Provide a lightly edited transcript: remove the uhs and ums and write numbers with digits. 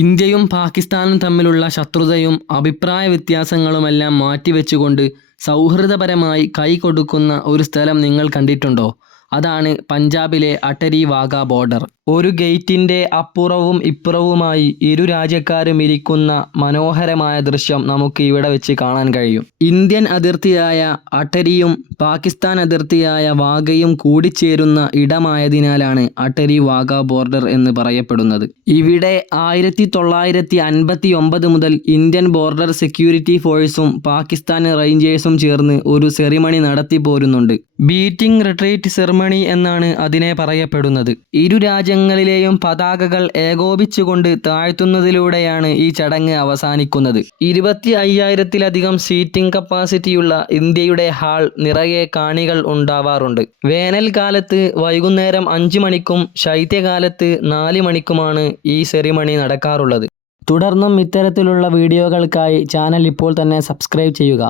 ഇന്ത്യയും പാകിസ്ഥാനും തമ്മിലുള്ള ശത്രുതയും അഭിപ്രായ വ്യത്യാസങ്ങളുമെല്ലാം മാറ്റിവെച്ചുകൊണ്ട് സൗഹൃദപരമായി കൈകൊടുക്കുന്ന ഒരു സ്ഥലം നിങ്ങൾ കണ്ടിട്ടുണ്ടോ? അതാണ് പഞ്ചാബിലെ അട്ടരി വാഘ ബോർഡർ. ഒരു ഗേറ്റിൻ്റെ അപ്പുറവും ഇപ്പുറവുമായി ഇരു രാജ്യക്കാരും ഇരിക്കുന്ന മനോഹരമായ ദൃശ്യം നമുക്ക് ഇവിടെ വെച്ച് കാണാൻ കഴിയും. ഇന്ത്യൻ അതിർത്തിയായ അട്ടരിയും പാകിസ്ഥാൻ അതിർത്തിയായ വാഘയും കൂടിച്ചേരുന്ന ഇടമായതിനാലാണ് അട്ടരി വാഘ ബോർഡർ എന്ന് പറയപ്പെടുന്നത്. ഇവിടെ 1959 മുതൽ ഇന്ത്യൻ ബോർഡർ സെക്യൂരിറ്റി ഫോഴ്സും പാകിസ്ഥാൻ റേഞ്ചേഴ്സും ചേർന്ന് ഒരു സെറിമണി നടത്തി പോരുന്നുണ്ട്. ബീറ്റിംഗ് റിട്രീറ്റ് സെറിമണി എന്നാണ് അതിനെ പറയപ്പെടുന്നത്. ഇരു രാജ്യങ്ങളിലെയും പതാകകൾ ഏകോപിച്ചുകൊണ്ട് താഴ്ത്തുന്നതിലൂടെയാണ് ഈ ചടങ്ങ് അവസാനിക്കുന്നത്. 25,000-ലധികം സീറ്റിംഗ് കപ്പാസിറ്റിയുള്ള ഇന്ത്യയുടെ ഹാൾ നിറയെ കാണികൾ ഉണ്ടാവാറുണ്ട്. വേനൽക്കാലത്ത് വൈകുന്നേരം 5 മണിക്കും ശൈത്യകാലത്ത് 4 മണിക്കുമാണ് ഈ സെറിമണി നടക്കാറുള്ളത്. തുടർന്നും ഇത്തരത്തിലുള്ള വീഡിയോകൾക്കായി ചാനൽ ഇപ്പോൾ തന്നെ സബ്സ്ക്രൈബ് ചെയ്യുക.